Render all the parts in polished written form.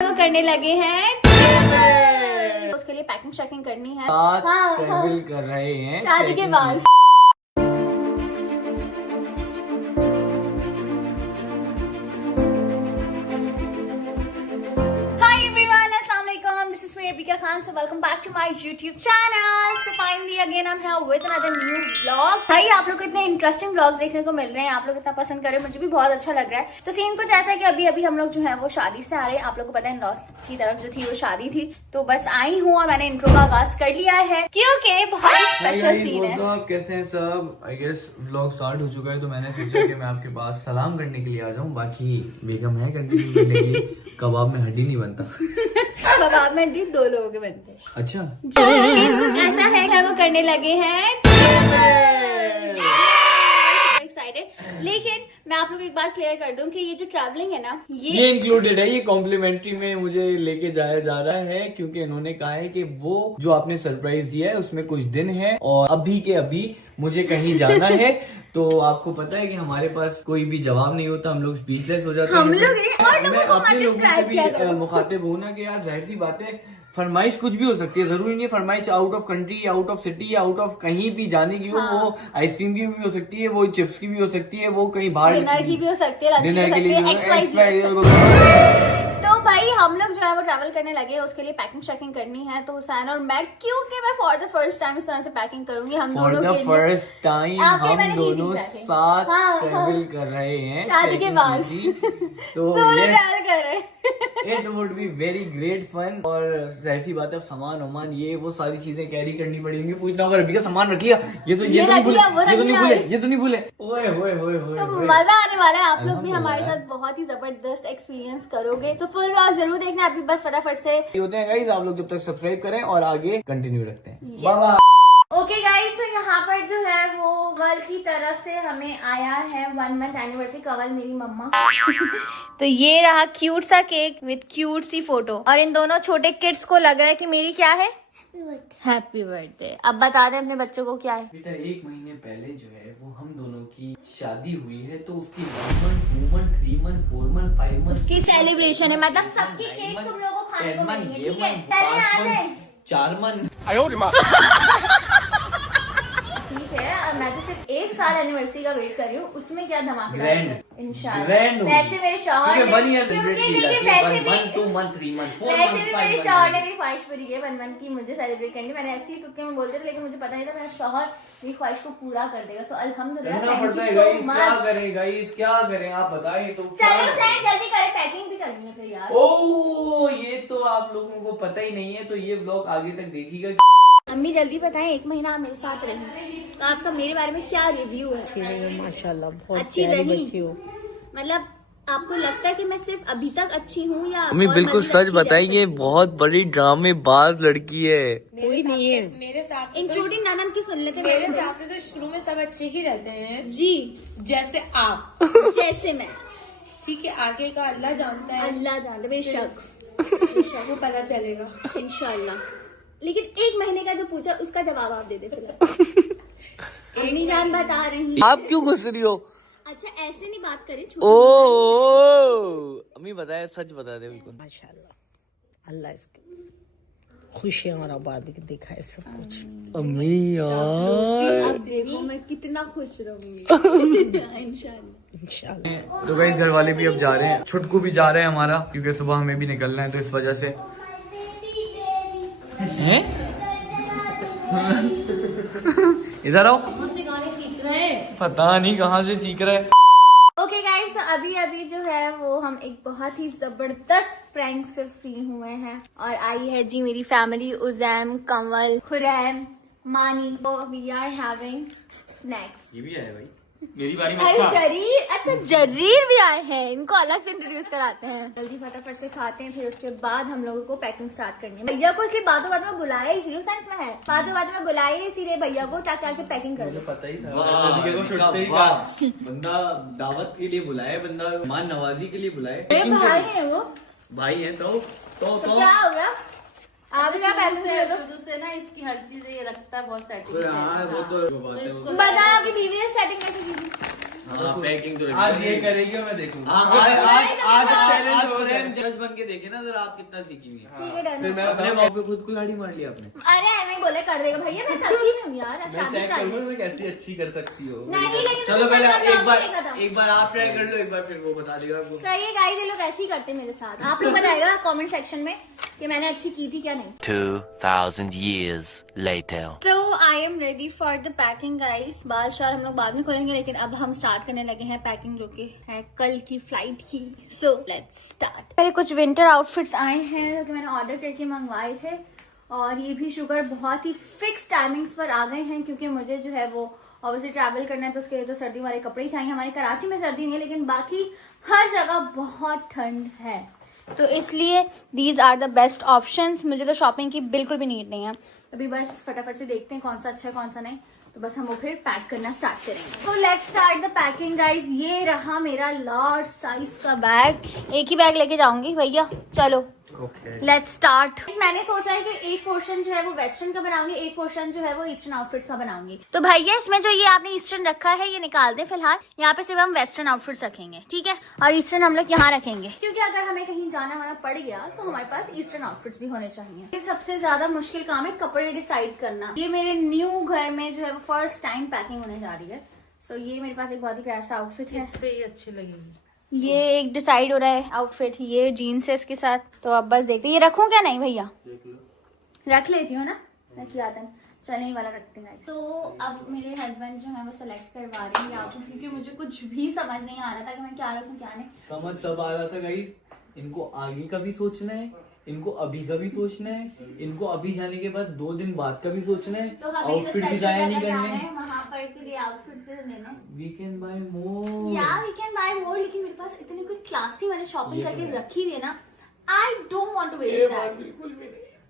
करने लगे हैं उसके लिए पैकिंग शैकिंग करनी है। ट्रैवल कर रहे हैं शादी के बाद। Khan so welcome back to my YouTube channel. So finally again I'm here with another new vlog. भाई आप लोग को इतने इंटरेस्टिंग व्लॉग्स देखने को मिल रहे हैं, आप लोग इतना पसंद कर रहे हैं, मुझे भी बहुत अच्छा लग रहा है। तो सीन कुछ ऐसा है कि अभी अभी हम लोग जो है वो शादी से आ रहे हैं। आप लोग को पता है लॉस की तरफ जो थी वो शादी थी, तो बस आई हूँ और मैंने इंट्रो का आगाज कर लिया है क्योंकि बहुत ही स्पेशल सीन है। आप कैसे हैं सब? आई गेस व्लॉग स्टार्ट हो चुका है, तो मैंने सोचा कि मैं आपके पास सलाम करने के लिए आ जाऊँ। बाकी बेगम है कंटिन्यू करने के लिए। कबाब में हड्डी नहीं बनता। कबाब में हड्डी दो लोगों के बनते हैं। अच्छा कुछ ऐसा है कि वो करने लगे हैं। एक्साइटेड। लेकिन मैं आप लोग को एक बात क्लियर कर दूं कि ये जो ट्रैवलिंग है ना ये इंक्लूडेड है, ये कॉम्प्लीमेंट्री में मुझे लेके जाया जा रहा है, क्योंकि इन्होंने कहा है कि वो जो आपने सरप्राइज दिया है उसमें कुछ दिन है और अभी के अभी मुझे कहीं जाना है। तो आपको पता है कि हमारे पास कोई भी जवाब नहीं होता, हम लोग स्पीचलेस हो जाते हैं। हम लोग मैं अपने लोगों से भी मुखातिब हूँ ना कि यार जाहिर सी बात है, फरमाइश कुछ भी हो सकती है, जरूरी नहीं है फरमाइश out of country, out of city, out of कहीं भी जाने की हो। वो आइसक्रीम की भी हो सकती है, वो चिप्स की भी हो सकती है, वो कहीं बाहर डिनर की भी हो सकती है, डिनर के लिए। तो भाई हम लोग जो है वो ट्रैवल करने लगे हैं, उसके लिए पैकिंग शैकिंग करनी है। तो हुसैन और मैं, क्योंकि मैं फॉर द फर्स्ट टाइम इस तरह से पैकिंग करूंगी, हम दोनों के लिए फर्स्ट टाइम हम दोनों साथ ट्रैवल कर रहे हैं शादी के बाद। तो ट्रैवल कर रहे हैं। It would be very great fun. और ऐसी बात है, सामान वामान ये वो सारी चीजें कैरी करनी पड़ेंगी। पूछना होगा रबी का सामान रख लिया, ये तो नहीं भूले। ओए मजा आने वाला है। आप लोग भी हमारे साथ बहुत ही जबरदस्त एक्सपीरियंस करोगे, तो फुल व्लॉग जरूर देखना। अभी बस फटाफट से होते हैं गाइस, आप लोग जब तक सब्सक्राइब करें और आगे कंटिन्यू रखते हैं। ओके गाइस, तो यहाँ पर जो है वो कवल की तरफ से हमें आया है 1 मंथ एनिवर्सरी। कवल मेरी मम्मा। तो ये रहा क्यूट सा केक विद क्यूट सी फोटो, और इन दोनों छोटे किड्स को लग रहा है कि मेरी क्या है, हैप्पी बर्थडे। अब बता दें अपने बच्चों को क्या है। बेटा 1 महीने पहले जो है वो हम दोनों की शादी हुई है, तो उसकी 1 month 2 month 3 month 4 month 5 month उसकी सेलिब्रेशन है, मतलब सबकी केक तुम लोगों को खाने को मिलेंगे, ठीक है? पहले आ जाए 4 मंथ। ठीक है, अब मैं तो सिर्फ 1 साल एनिवर्सरी का वेट कर रही हूँ, उसमें क्या धमाका इंशाल्लाह। वैसे मेरे शौहर ने, वैसे भी मेरे शौहर ने मेरी ख्वाहिश पूरी की 1 मंथ की मुझे सेलिब्रेट करनी। मैंने ऐसी ही तुक्के में बोल दिया था, लेकिन मुझे पता नहीं था मेरा शौहर मेरी ख्वाहिश को पूरा कर देगा। सो अल्हम्दुलिल्लाह, क्या करें आप बताएं। तो चलो जल्दी करें, पैकिंग भी करनी है फिर यार। ओ ये तो आप लोगों को पता ही नहीं है, तो ये ब्लॉग आगे तक देखिएगा। अम्मी जल्दी बताएं, 1 महीना आप मेरे साथ रही, तो आपका मेरे बारे में क्या रिव्यू है? अच्छी रही, माशाल्लाह बहुत अच्छी रही। बच्ची हो। मतलब आपको लगता है कि मैं सिर्फ अभी तक अच्छी हूँ या अम्मी बिल्कुल सच बताइए, बहुत बड़ी ड्रामेबाज लड़की है। कोई नहीं है मेरे साथ, इंक्लूडिंग ननन की सुन लेते। मेरे हिसाब से तो शुरू में सब अच्छे ही रहते हैं जी, जैसे आप, जैसे मैं। ठीक है, आगे का अल्लाह जानता है, अल्लाह जानते, बेशक वो पता चलेगा इंशाल्लाह। लेकिन 1 महीने का जो पूछा उसका जवाब आप दे दे फिर। अम्मी जान बता रही, आप क्यों गुस्स रही हो? अच्छा ऐसे नहीं बात करें। अम्मी बताए, सच बता दे बिल्कुल। माशाल्लाह, अल्लाह इसकी खुशियाँ और आबादी दिखाए सब कुछ। अम्मी यार, अब देखो मैं कितना खुश रहूंगी इंशाल्लाह। तो गाइस घर वाले भी अब जा रहे हैं, छुटकू भी जा रहे हैं हमारा, क्योंकि सुबह हमें भी निकलना है, तो इस वजह से इधर आओ। पता नहीं कहाँ से सीख रहा है। ओके गाइस, अभी अभी जो है वो हम एक बहुत ही जबरदस्त प्रैंक से फ्री हुए हैं, और आई है जी मेरी फैमिली, उजैम, कंवल, खुरैम, मानी। तो वी आर हैविंग स्नैक्स। ये भी आया भाई मेरी बारी में। अरे जरीर, अच्छा जरीर भी आए हैं, इनको अलग से इंट्रोड्यूस कराते हैं। जल्दी फटाफट से खाते हैं, फिर उसके बाद हम लोगों को पैकिंग स्टार्ट करनी है। भैया को इसलिए बातों बातों में बुलाया, इसलिए साइंस में है, बातों बातों में बुलाया इसीलिए भैया को, ताकि आके पैकिंग कर दो। पता ही था, बंदा दावत के लिए बुलाए, बंदा मान नवाजी के लिए बुलाए। भाई है वो, भाई है तो क्या हो गया? आप क्या पैसे शुरू से ना इसकी हर चीज ये रखता है, बहुत सेटिंग वो तो बताओ कि बीवी ने सेटिंग कैसे की थी? हाँ पैकिंग तो आज ये करेगी और मैं देखूंगा। आज फ्रेंड जज बन के देखे ना जरा आप कितना सीखेंगे। ठीक है डन। फिर मैं अपने मौके पे खुद कुल्हाड़ी मार लिया आपने। अरे मैं बोले कर देगा भैया, मैं थकी नहीं हूँ यार, मैं शादी चेक कर करूंगा मैं कैसी अच्छी कर सकती हो। नहीं लेकिन चलो तुम पहले बताओ, एक बार आप ट्राई कर लो, एक बार फिर वो बता देगा आपको। सही है गाइस, ये लोग ऐसे ही करते हैं मेरे साथ। आप लोग बताएगा कमेंट सेक्शन में कि मैंने अच्छी की थी क्या नहीं। 2000 years later. So I am ready for the packing guys। बाल शाल हम लोग बाद में खोलेंगे, लेकिन अब हम स्टार्ट करने लगे हैं पैकिंग, जो कि है कल की फ्लाइट की। So let's start। मेरे कुछ विंटर आउटफिट्स आए हैं जो कि मैंने ऑर्डर करके मंगवाए थे, और ये भी शुगर बहुत ही फिक्स टाइमिंग्स पर आ गए हैं, क्योंकि मुझे जो है वो ऑब्वियसली ट्रैवल करना है, तो उसके लिए तो सर्दी वाले कपड़े ही चाहिए। हमारे कराची में सर्दी नहीं है, लेकिन बाकी हर जगह बहुत ठंड है, तो इसलिए these are the best options. मुझे तो शॉपिंग की बिल्कुल भी नीड नहीं है। अभी बस फटाफट से देखते हैं कौन सा अच्छा है कौन सा नहीं, तो बस हम वो फिर पैक करना स्टार्ट करेंगे। तो let's start the packing guys. ये रहा मेरा लार्ज साइज का बैग। एक ही बैग लेके जाऊंगी भैया, चलो लेट्स स्टार्ट। मैंने सोचा है कि एक पोर्शन जो है वो वेस्टर्न का बनाऊंगी, एक पोर्शन जो है वो ईस्टर्न आउटफिट्स का बनाऊंगी। तो भैया इसमें जो ये आपने ईस्टर्न रखा है ये निकाल दे फिलहाल, यहाँ पे सिर्फ हम वेस्टर्न आउटफिट्स रखेंगे, ठीक है, और ईस्टर्न हम लोग यहाँ रखेंगे, क्योंकि अगर हमें कहीं जाना वाना पड़ गया तो हमारे पास ईस्टर्न आउटफिट्स भी होने चाहिए। ये सबसे ज्यादा मुश्किल काम है कपड़े डिसाइड करना। ये मेरे न्यू घर में जो है वो फर्स्ट टाइम पैकिंग होने जा रही है। सो ये मेरे पास एक बहुत ही प्यारा सा आउटफिट है, इस पे ही अच्छी लगेगी। ये एक डिसाइड हो रहा है आउटफिट, ये जीन्स है इसके साथ। तो अब बस देखते, ये रखूं क्या नहीं भैया? रख लेती हूँ ना, रखी आता है। चलो ये वाला रखते हैं। तो अब मेरे हस्बैंड जो है वो सेलेक्ट करवा रहे हैं आउटफिट, क्योंकि मुझे कुछ भी समझ नहीं आ रहा था कि मैं क्या रखूं क्या नहीं। समझ सब आ रहा था गाइस, इनको आगे का भी सोचना है, इनको अभी का भी सोचना है, इनको अभी जाने के बाद 2 दिन बाद का भी सोचना है, तो हमें आउटफिट भी जाया नहीं करना है वहाँ पर के लिए आउटफिट भी लेना है। वी कैन बाय मोर, या वी कैन बाय मोर, लेकिन मेरे पास इतनी कोई क्लास थी, मैंने शॉपिंग ये तो करके है। रखी हुई है ना। I don't want to waste that.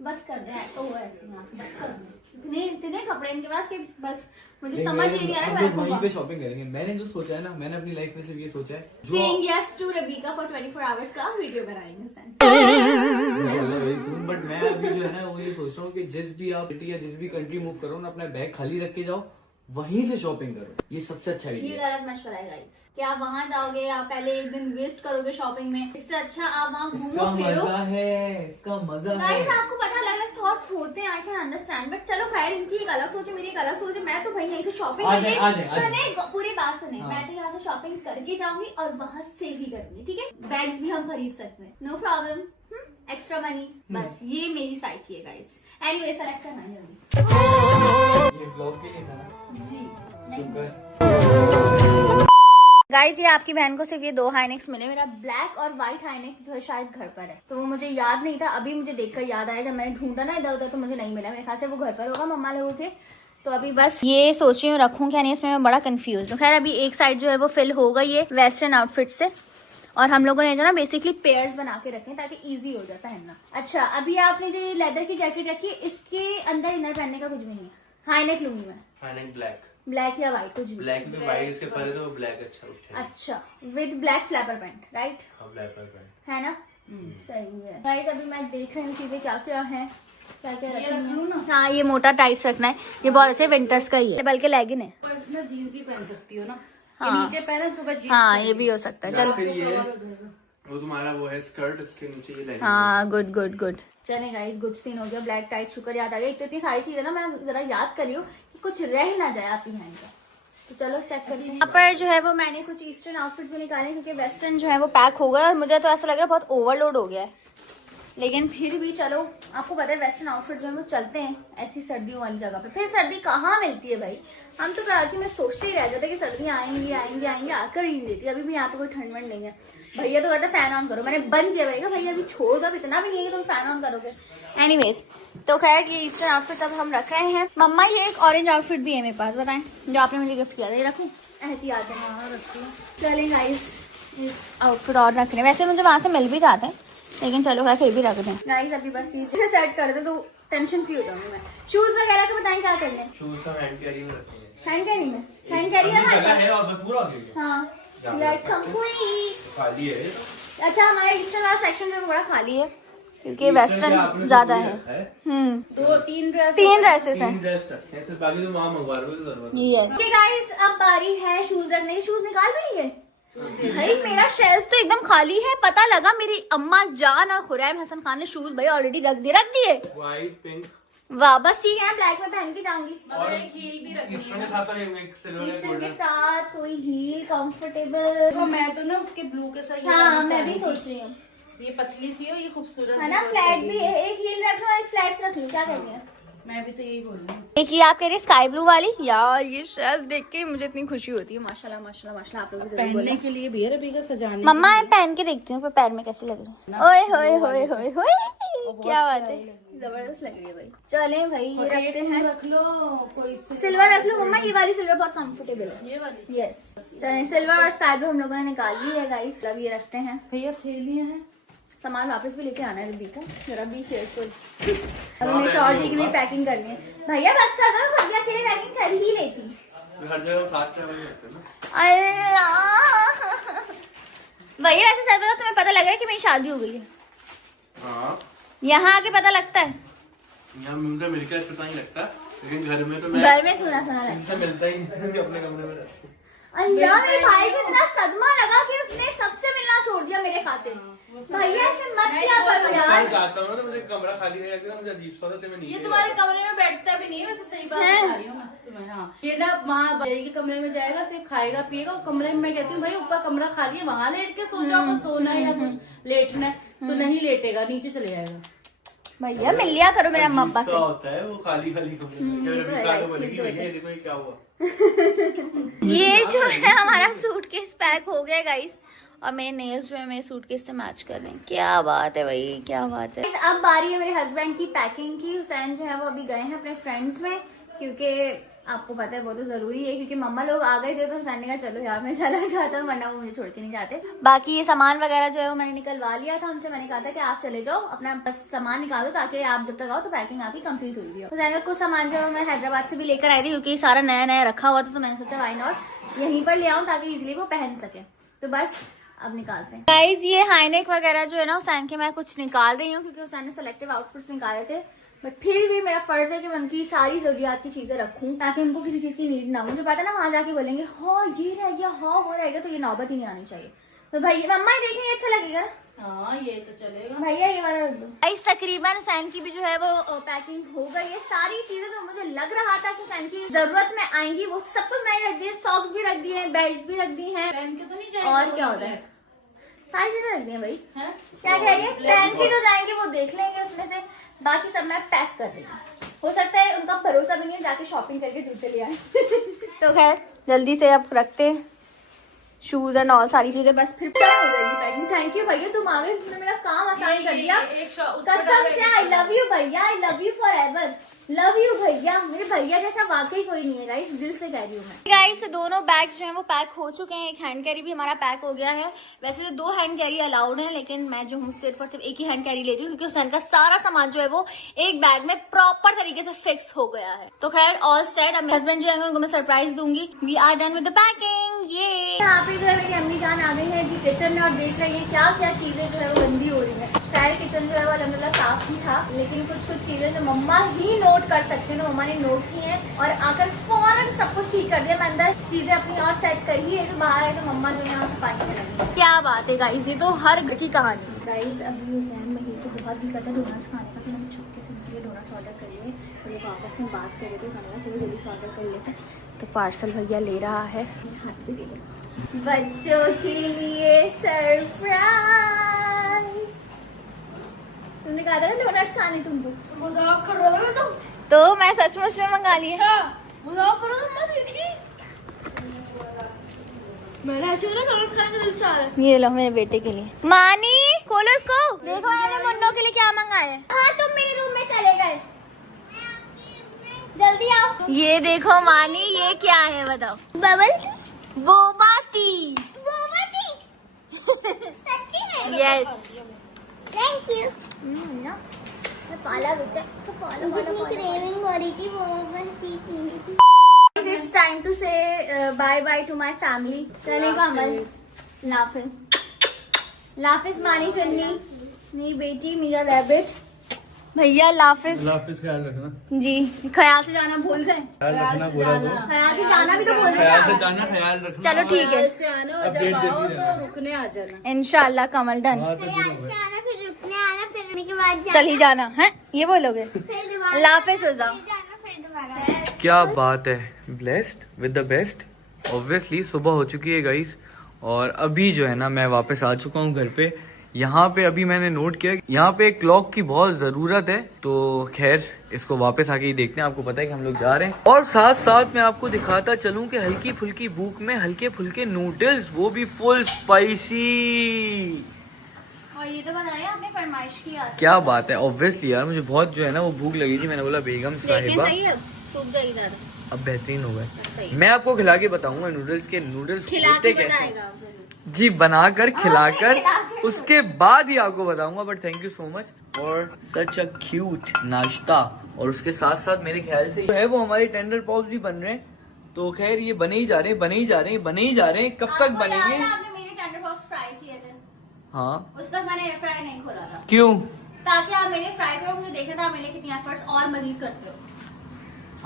बस कर दे तो वो है, बस कर दे। इतने कपड़े इनके पास कि बस मुझे समझ ही नहीं आ रहा है वहीं पे शॉपिंग करेंगे। मैंने जो सोचा है ना, मैंने अपनी लाइफ में सिर्फ ये सोचा है, Saying yes to Rabika for 24 hours का वीडियो बनाएंगे सन। Very soon. बट मैं अभी जो है ना वो ये सोच रहा हूँ कि जिस भी आप सिटी या जिस भी कंट्री मूव करो ना, अपना बैग खाली रख के जाओ, वहीं से शॉपिंग करो। ये सबसे अच्छा ये आइडिया है। गलत मशवरा है गाइस, कि आप वहाँ जाओगे, आप पहले एक दिन वेस्ट करोगे शॉपिंग में। इससे अच्छा आप वहाँ इसका घूमो फिरो। मजा है, इसका मजा है। गाइस आपको पता अलग अलग थॉट्स होते हैं, आई कैन अंडरस्टैंड, बट चलो खैर, इनकी एक अलग सोच है, मेरी एक अलग सोच है। मैं तो भाई यहीं से शॉपिंग आ जाए, आ जाए, करके आ जाए। सुने, पूरी बात सुने। हाँ। मैं तो यहाँ से शॉपिंग करके जाऊंगी और वहाँ से भी करूंगी, ठीक है। बैग्स भी हम खरीद सकते हैं, नो प्रॉब्लम, एक्स्ट्रा मनी। बस ये मेरी साइड की है गाइस। एनीवे सेलेक्ट करना है जल्दी। ये ब्लॉग के लिए था ना जी शुक्र। गाइस, ये आपकी बहन को सिर्फ ये 2 हाईनेक्स मिले। मेरा ब्लैक और व्हाइट हाईनेक जो है शायद घर पर है, तो वो मुझे याद नहीं था। अभी मुझे देखकर याद आया, जब मैंने ढूंढा ना इधर उधर तो मुझे नहीं मिला। मेरे ख्याल से वो घर पर होगा मम्मा लोगों के। तो अभी बस ये सोच रही हूँ रखूं क्या नहीं, इसमें मैं बड़ा कंफ्यूज हूँ। खैर अभी एक साइड जो है वो फिल हो गई है वेस्टर्न आउटफिट से, और हम लोगों ने जो ना बेसिकली पेयर्स बना के रखे ताकि इजी हो जाए पहनना। अच्छा, अभी आपने जो ये लेदर की जैकेट रखी है, इसके अंदर इनर पहनने का कुछ भी नहीं है। हाईनेक लूंगी मैं, हाईनेक ब्लैक, ब्लैक या व्हाइट कुछ भी। ब्लैक में वाइट से फर्क है, वो ब्लैक अच्छा उठेगा। अच्छा, with black flapper pant, right? हाँ ब्लैक पैंट है ना? सही है गाइस। अभी मैं देख रही हूँ चीजें क्या क्या है, क्या क्या रखनी है। हाँ, ये मोटा टाइट्स रखना है, ये बहुत अच्छे विंटर्स का ही है, बल्कि लेगिन है। जीन्स भी पहन सकती हो ना, हाँ। ये नीचे पहना, इसके ऊपर जीन्स। हाँ, ये भी हो सकता है। चलो, फिर ये वो तुम्हारा वो है स्कर्ट, इसके नीचे ये लेगिंग। हाँ, गुड गुड गुड। चले गाइस, गुड सीन हो गया। ब्लैक टाइट शुक्र याद आ गया। एक तो इतनी सारी चीजें ना मैं जरा याद कर रही हूँ कि कुछ रह ना जाए आपकी बहन का। तो चलो चेक करते हैं। यहाँ पर जो है वो मैंने कुछ ईस्टर्न आउटफिट भी निकाले, क्योंकि वेस्टर्न जो है वो पैक हो गया और मुझे तो ऐसा लग रहा है बहुत ओवरलोड हो गया है। लेकिन फिर भी चलो, आपको पता है वेस्टर्न आउटफिट जो है वो चलते हैं ऐसी सर्दियों वाली जगह पे। फिर सर्दी कहाँ मिलती है भाई? हम तो कराची में सोचते ही रह जाते हैं कि सर्दियाँ आएंगी आएंगी आएंगी, आकर ही नहीं देती। अभी भी यहाँ पे कोई ठंड वंड नहीं है। भैया तो कहते फैन ऑन करो, मैंने बंद किया। भैया भैया अभी छोड़ दो, अब इतना भी नहीं है कि तुम फैन ऑन करोगे। एनीवेज, तो खैर ये ईस्टर्न आउटफिट अब हम रख रहे हैं। मम्मा, ये एक ऑरेंज आउटफिट भी है मेरे पास, बताएं, जो आपने मुझे गिफ्ट किया था। ये रखूं? एहतियात है, हाँ रखती हूँ। चलें गाइस, आउटफिट और रख रहे हैं। वैसे मुझे वहाँ से मिल भी जाता है, लेकिन चलो खैर फिर भी रख दें गाइस। अभी बस ये सेट कर दे तो टेंशन फ्री हो जाऊंगी मैं। शूज वगैरह का बताएं क्या करने हैं? शूज सब हैंड कैरी में रखेंगे। हैंड कैरी में? हैंड कैरी है हमारे पास? है और बस पूरा हो गया। हाँ, लेट्स कम। खाली है। अच्छा, हमारा ईस्टर्न वाला सेक्शन जो है वो बड़ा खाली है, क्योंकि वेस्टर्न ज्यादा है। तीन तीन ड्रेसेस हैं। ड्रेस रखे हैं, सिर्फ बाकी तो वहाँ मंगवा रहे हो तो जरूरत है। यस ओके गाइस, अब बारी है शूज रखने की। शूज निकाल भी लिए भाई, मेरा शेल्फ तो एकदम खाली है। पता लगा मेरी अम्मा जान और खुरैम हसन खान ने शूज भाई ऑलरेडी रख दिए। व्हाइट पिंक वाह बस ठीक है, ब्लैक में पहन के जाऊंगी। और हील भी रखी है इसके साथ, और एक सिल्वर टी-शर्ट के गोल्डन। साथ कोई हील कंफर्टेबल। तो मैं तो ना उसके ब्लू के साथ हाँ मैं भी सोच रही हूँ, ये पतली सी है, ये खूबसूरत है ना। फ्लैट भी है, एक हील रख लो और एक फ्लैट्स रख लो, क्या कहती है? मैं भी तो यही बोल रही हूँ। एक ये आप कह रहे हैं स्काई ब्लू वाली। यार ये शेल्फ देख के मुझे इतनी खुशी होती है। माशाल्लाह माशाल्लाह माशाल्लाह, आप लोग भी जरूर पहनने बोलें। के लिए भी है रबी का, सजाने मम्मा मैं पहन के देखती हूँ, पर पैर में कैसी लग रही है। ओए होए होए होए होए, क्या बात है, जबरदस्त लग रही है भाई। चले भाई ये रखते हैं। रख लो कोई से सिल्वर रख लो मम्मा, ये वाली सिल्वर बहुत कंफर्टेबल है। ये वाली। यस चलें, सिल्वर और स्काई ब्लू हम लोगों ने निकाल ली है गाइस। अब ये रखते हैं। भैया थैलियाँ हैं। सामान वापस भी लेके आना है रबी का, जरा भी केयरफुल। अब हमें शौर जी की भी पैकिंग करनी है। भैया बस कर दो, खुद भी अकेले पैकिंग कर ही लेती। हर जगह साथ ट्रैवल करते हैं ना। अल्लाह भैया ऐसे सर तुम्हें पता लग रहा है कि मेरी शादी हो गई है? हाँ, यहाँ आके पता लगता है। यहाँ मुझे मिलकर पता नहीं लगता, लेकिन घर में तो मैं घर में सुना सुना लगता इनसे मिलता ही नहीं, अपने कमरे में रहता हूँ। है। अल्लाह मेरे भाई को इतना सदमा लगा कि उसने सबसे मिलना छोड़ दिया मेरे खाते। भैया ऐसे मत किया करो मैं यार। जाता हूँ ना, मुझे कमरा खाली नहीं लगता, मुझे अजीब सा होता है, मैं नीचे ये तुम्हारे कमरे में बैठता भी नहीं है, वैसे सही बात बता रही हूँ मैं तुम्हें। हाँ ये ना वहाँ भाई के कमरे में जाएगा, सिर्फ खाएगा पिएगा, और कमरे में मैं कहती हूँ भाई ऊपर कमरा खाली है, वहाँ लेट के सो जाओ, बस सोना है या कुछ लेटना है तो नहीं लेटेगा, नीचे चले जाएगा। भैया मिल लिया करो मेरे अम्मा अब्बा अजीब से। सा होता है वो खाली खाली सोने में। ये क्या तो रवि है, का इसकी बोलेगी तो भैया है। ये देखो ये क्या हुआ। ये जो है हमारा सूटकेस पैक हो गया गाइस, और मेरे नेल्स जो है मेरे सूटकेस से मैच कर रहे हैं। क्या बात है भाई, क्या बात है। अब बारी है मेरे हस्बैंड की पैकिंग की। हुसैन जो है वो अभी गए हैं अपने फ्रेंड्स में, क्योंकि आपको पता है वो तो जरूरी है, क्योंकि मम्मा लोग आ गए थे तो हुसैन ने कहा चलो यार मैं चला जाता हूँ, वरना वो मुझे छोड़ के नहीं जाते। बाकी ये सामान वगैरह जो है वो मैंने निकलवा लिया था उनसे। मैंने कहा था कि आप चले जाओ, अपना बस सामान निकालो, ताकि आप जब तक आओ तो पैकिंग आपकी कंप्लीट हुई हो। हुसैन का कुछ सामान जो है मैं हैदराबाद से भी लेकर आई थी, क्योंकि सारा नया नया रखा हुआ था, तो मैंने सोचा वाई नॉट यहीं पर ले आऊँ ताकि इजिली वो पहन सके। तो बस अब निकालते हैं गाइज। ये हाईनेक वगैरह जो है ना हुसैन के मैं कुछ निकाल रही हूँ, क्योंकि हुसैन ने सिलेक्टिव आउटफिट्स निकाले थे, बट फिर भी मेरा फर्ज है कि मैं उनकी सारी जरूरियात की चीजें रखूं, ताकि उनको किसी चीज की नीड ना हो। मुझे पता है ना वहां जाके बोलेंगे हाँ ये रह गया, हाँ वो रह गया, तो ये नौबत ही नहीं आनी चाहिए। तो भैया मम्मा ही देखेंगे, अच्छा लगेगा ना? हाँ ये तो चलेगा। भैया ये वाला रख दो। इस तकरीबन हुसैन की भी जो है वो पैकिंग हो गई है। सारी चीजें जो मुझे लग रहा था कि हुसैन की जरूरत में आएंगी वो सब कुछ मैंने रख दी है। सॉक्स भी रख दिए हैं, बेल्ट भी रख दी है, पहन के तो नहीं जाएगा। और क्या होता है, सारी चीजें रख दी है भाई। हैं? क्या कह रही है? पहन के जो जाएंगे वो देख लेंगे उसमें से, बाकी सब मैं पैक कर देंगे। हो सकता है उनका भरोसा भी नहीं है, जाके शॉपिंग करके जूते ले आए। तो खैर जल्दी से अब रखते हैं शूज एंड ऑल सारी चीजें, बस फिर क्या हो जाएगी पैकिंग। थैंक यू भैया, तुम आ गए, तुमने मेरा काम आसान कर दिया। कसम से आई लव यू भैया, I love you for ever, love you भैया। मेरे भैया जैसा वाकई कोई नहीं है गाइस, दिल से कह रही हूँ मैं। गाइस दोनों बैग्स जो हैं वो पैक हो चुके हैं। एक हैंड कैरी भी हमारा पैक हो गया है। वैसे तो 2 हैंड कैरी अलाउड है, लेकिन मैं जो हूँ सिर्फ और सिर्फ एक ही हैंड कैरी ले रही हूँ, क्योंकि हुसैन का सारा सामान जो है वो एक बैग में प्रॉपर तरीके से फिक्स हो गया है। तो खैर ऑल सेट। अब हस्बैंड जो है उनको मैं सरप्राइज दूंगी। We are done with the packing. ये यहाँ पे जो है मेरी अम्मी जान आ गई है जी किचन में, और देख रही है क्या क्या चीजें जो है वो गंदी हो रही है। खैर किचन जो है वो अल्हम्दुलिल्लाह साफ ही था, लेकिन कुछ चीजें जो मम्मा ही नोट कर सकते हैं तो मम्मा ने नोट की है, और आकर फौरन सब कुछ ठीक कर दिया। मैं अंदर चीजें अपनी और सेट कर ही है, तो बाहर है तो मम्मा जो है यहाँ सफाई में लगी है। क्या बात है गाइस, ये तो हर घर की कहानी। गाइस अभी हुसैन महीर को बहुत दिक्कत है डोनट्स खाने का, तो मैंने छुपके से उनके लिए डोनट्स ऑर्डर कर लिए। वो लोग आपस में बात कर रहे थे, मैंने कहा चलो जल्दी से ऑर्डर कर लेते हैं। तो पार्सल भैया ले रहा है, हाथ पे दे दो। बच्चों के लिए सरप्राइज। तुमने कहा था ना डोनट्स खाने तुमको, मजाक कर रहे हो ना तुम? तो मैं सचमुच में मंगा लिए। मजाक करो तुम, मत देखी। मैंने ऐसे बोला डोनट्स खाने का दिल चाह रहा है। ये लो मेरे बेटे के लिए। मानी खोलो इसको, देखो मैंने मुन्नो के लिए क्या मंगाया है। हाँ तुम मेरे रूम में चले गए, जल्दी आओ। ये देखो मानी, ये क्या है बताओ? Bubble boba tea. Boba tea सच्ची में? Yes thank you. पाला बेटा, तो पाला जितनी क्रेविंग हो रही थी वो मैं टी पीनी थी। It's time to say bye bye to my family. कहने का अमल लाफिज लाफिज मानी चुन्नी मेरी बेटी, मेरा रैबिट। भैया लाफिज। लाफिज ख्याल रखना। जी, ख्याल से जाना भूल गए। ख्याल रखना बोला तो। ख्याल से जाना भी तो बोल रहे ख्याल से हैं। जाना, ख्याल रखना। चलो ठीक है, से आना और अपडेट जब आओ देती रहना। तो रुकने आ जाना। इंशाल्लाह कमल डन। हाँ, तो ठीक है भाई। आना फिर रुकने आना फिर रुकने के बाद चल ही जाना है, ये बोलोगे? फिर दोबारा लाफिज हो जाओ। जाना फिर दोबारा। क्या बात है, blessed with the best. Obviously सुबह हो चुकी है गाइस, और अभी जो है ना मैं वापस आ चुका हूँ घर पे। यहाँ पे अभी मैंने नोट किया यहाँ पे एक क्लॉक की बहुत जरूरत है, तो खैर इसको वापस आके ही देखते हैं। आपको पता है कि हम लोग जा रहे हैं, और साथ साथ मैं आपको दिखाता चलूं कि हल्की फुल्की भूख में हल्के फुल्के नूडल्स, वो भी फुल स्पाइसी। और ये तो बताया आपने फरमाइश की आज। क्या बात है। ऑब्वियसली यार मुझे बहुत जो है ना वो भूख लगी थी। मैंने बोला बेगम देखिए साहिबा सही है, सूख जाएगी ज्यादा। अब बेहतरीन हो गए। सही। मैं आपको खिला के बताऊंगा नूडल्स के नूडल्स खिला होते के कैसे। बताएगा आप जरूर। जी बनाकर खिलाकर खिला के उसके बाद ही आपको बताऊंगा। But thank you so much for such a cute नाश्ता। और उसके साथ साथ मेरे ख्याल से जो है वो हमारे टेंडर पॉप्स भी बन रहे हैं। तो खैर ये बने ही जा रहे हैं, बने ही जा रहे हैं, बने ही जा रहे हैं। कब तक आपको याद बनेंगे? है आपने मेरे टेंडर पॉप्स फ्राई किए थे, हाँ उस वक्त मैंने एयर फ्रायर नहीं खोला था, क्यों? ताकि आप मेरे फ्राई करो, मुझे देखा था मेरे कितनी एफर्ट्स और मजीद करते हो।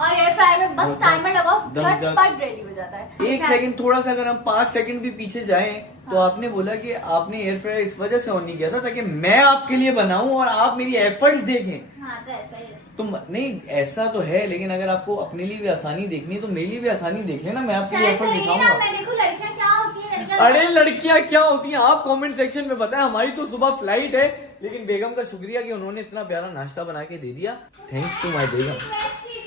और एयर फ्रायर में बस टाइमर लगाओ, झटपट रेडी हो जाता है। एक सेकंड, थोड़ा सा अगर हम 5 सेकंड भी पीछे जाएं तो आपने बोला कि आपने एयर फ्रायर इस वजह से ऑन नहीं किया था ताकि मैं आपके लिए बनाऊं और आप मेरी एफर्ट्स देखें। हाँ तो ऐसा ही है। तो नहीं ऐसा तो है, लेकिन अगर आपको अपने लिए भी आसानी देखनी है तो मेरे लिए भी आसानी देख लेना। मैं आपके लिए सर, एफर्ट तो ये ना दिखाऊंगा। मैं देखूं लड़कियां क्या होती है, लड़कियां अरे लड़कियां क्या होती हैं आप कमेंट सेक्शन में बताएं। हमारी तो सुबह फ्लाइट है, लेकिन बेगम का शुक्रिया कि उन्होंने इतना प्यारा नाश्ता बना के दे दिया। थैंक्स टू माय बेगम।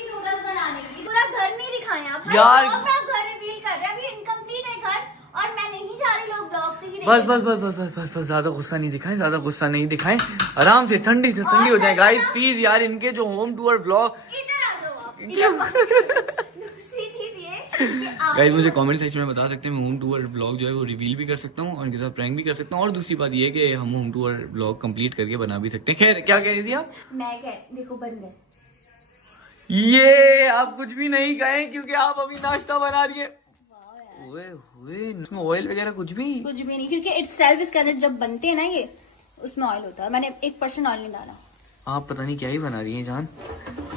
नूडल्स बनाने की पूरा घर नहीं दिखाया आप। यार। अब आप घर रिवील कर रहे हैं, अभी इनकम्प्लीट है घर, और मैं नहीं चाह रही लोग ब्लॉग से ही बस देखें। बस बस बस बस बस बस ज्यादा गुस्सा नहीं दिखाएं, ज्यादा गुस्सा नहीं दिखाएं। आराम से ठंडी से ठंडी हो जाए गाइस प्लीज यार। इनके जो होम टूर ब्लॉग इधर आ जाओ आप। दूसरी चीज ये कि आप गाइस मुझे कमेंट सेक्शन में बता सकते हैं। मैं होम टूर ब्लॉग जो है वो रिवील भी कर सकता हूँ और उनके साथ प्रैंक भी कर सकता हूँ। और दूसरी बात ये है कि हम होम टूर ब्लॉग कंप्लीट करके बना भी सकते हैं। खैर क्या कह रही थी आप? मैं क्या देखो बंद है। ये आप कुछ भी नहीं कहें क्योंकि आप अभी नाश्ता बना रही है। ओए हुए इसमें ऑयल वगैरह कुछ भी? कुछ भी नहीं, क्योंकि इट्स सेल्फ इसके अंदर जब बनते हैं ना ये, उसमें ऑयल होता है। मैंने 1% ऑयल नहीं डाला। आप पता नहीं क्या ही बना रही हैं जान,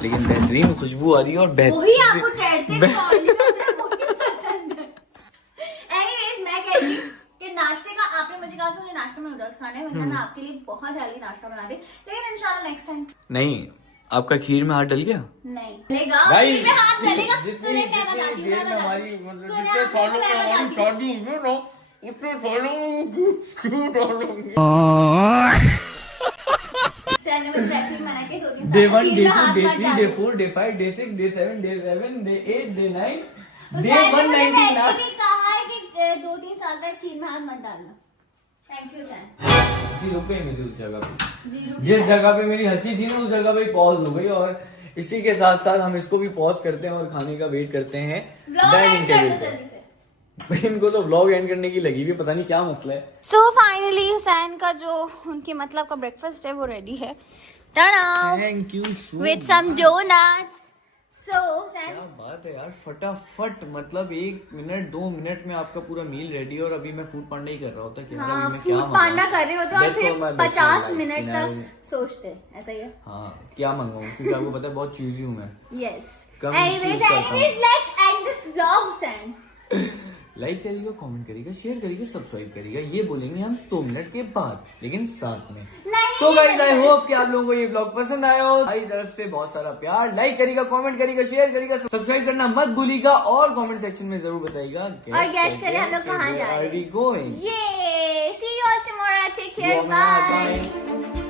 लेकिन बेहतरीन खुशबू आ रही है। और वही आपको ठहरते हुए ऑयल नहीं डालना, वही पसंद है। Anyways, मैं कह रही थी कि नाश्ते का आपने मुझे कहा कि मुझे नाश्ते में नूडल्स खाने हैं, वरना मैं आपके लिए बहुत हेल्दी नाश्ता बना दी। लेकिन इंशाल्लाह नेक्स्ट टाइम। नहीं आपका खीर में हाथ डल गया? नहीं डलेगा, भाई, खीर में हाथ डलेगा। जितनी- सुने मैं जितनी बताती हूँ, देर मैं में बताती हमारी हूँ। मतलब सुने जितने आप, सालों में मैं हमारी बताती हूँ। शादी हुई है ना उतने सालों में क्यों डालूंगी? सर ने मुझे वैसे ही मना किया 2-3 डे साल 1 खीर डे में 2 हाथ डे मत 3 डालो। Day 4 day 5 day 6 day 7 day 7 day 8 day 9 तो डे सर ने मुझे 190 वैसे ना। भी कहा है कि 2-3 साल तक खीर में हाथ मत डालना। Thank you sir. जी रुक गई मेरी उस जगह पे। जी रुक जिस जगह पे मेरी हंसी थी ना उस जगह पे पॉज हो गई। और इसी के साथ साथ हम इसको भी पॉज करते हैं और खाने का वेट करते हैं ब्लॉग डाइनिंग एंड कर टेबल दो पे। जल्दी से। इनको तो व्लॉग एंड करने की लगी हुई, पता नहीं क्या मसला है। सो फाइनली हुसैन का जो उनके मतलब का ब्रेकफास्ट है वो रेडी है। Thank you with some donuts. So Hussain क्या बात है यार, फटाफट मतलब 1 मिनट 2 मिनट में आपका पूरा मील रेडी। और अभी मैं फूड पांडा ही कर रहा होता कि यार हाँ अभी मैं क्या फूड पांडा कर रहे होते हो और That's फिर all my bachelor 50 life, minute you know. तक सोचते, ऐसा ही है। हाँ क्या मंगाऊं क्योंकि आपको पता है बहुत चूजी हूँ मैं। यस कम एनीवेज choose करता हूँ। Let's end this vlog Hussain. Like करिएगा, कमेंट करिएगा, शेयर करिएगा, सब्सक्राइब करिएगा। ये बोलेंगे हम 2 मिनट के बाद, लेकिन साथ में। नहीं तो गाइस आई होप कि आप लोगों को ये ब्लॉग पसंद आया हो। हमारी तरफ से बहुत सारा प्यार। लाइक करिएगा, कमेंट करिएगा, शेयर करिएगा, सब्सक्राइब करना मत भूलिएगा। और कमेंट सेक्शन में जरूर बताइएगा और guess करें हम लोग कहाँ जा रहे हैं। गोइंग। ये see you all tomorrow, take care, bye. Bye.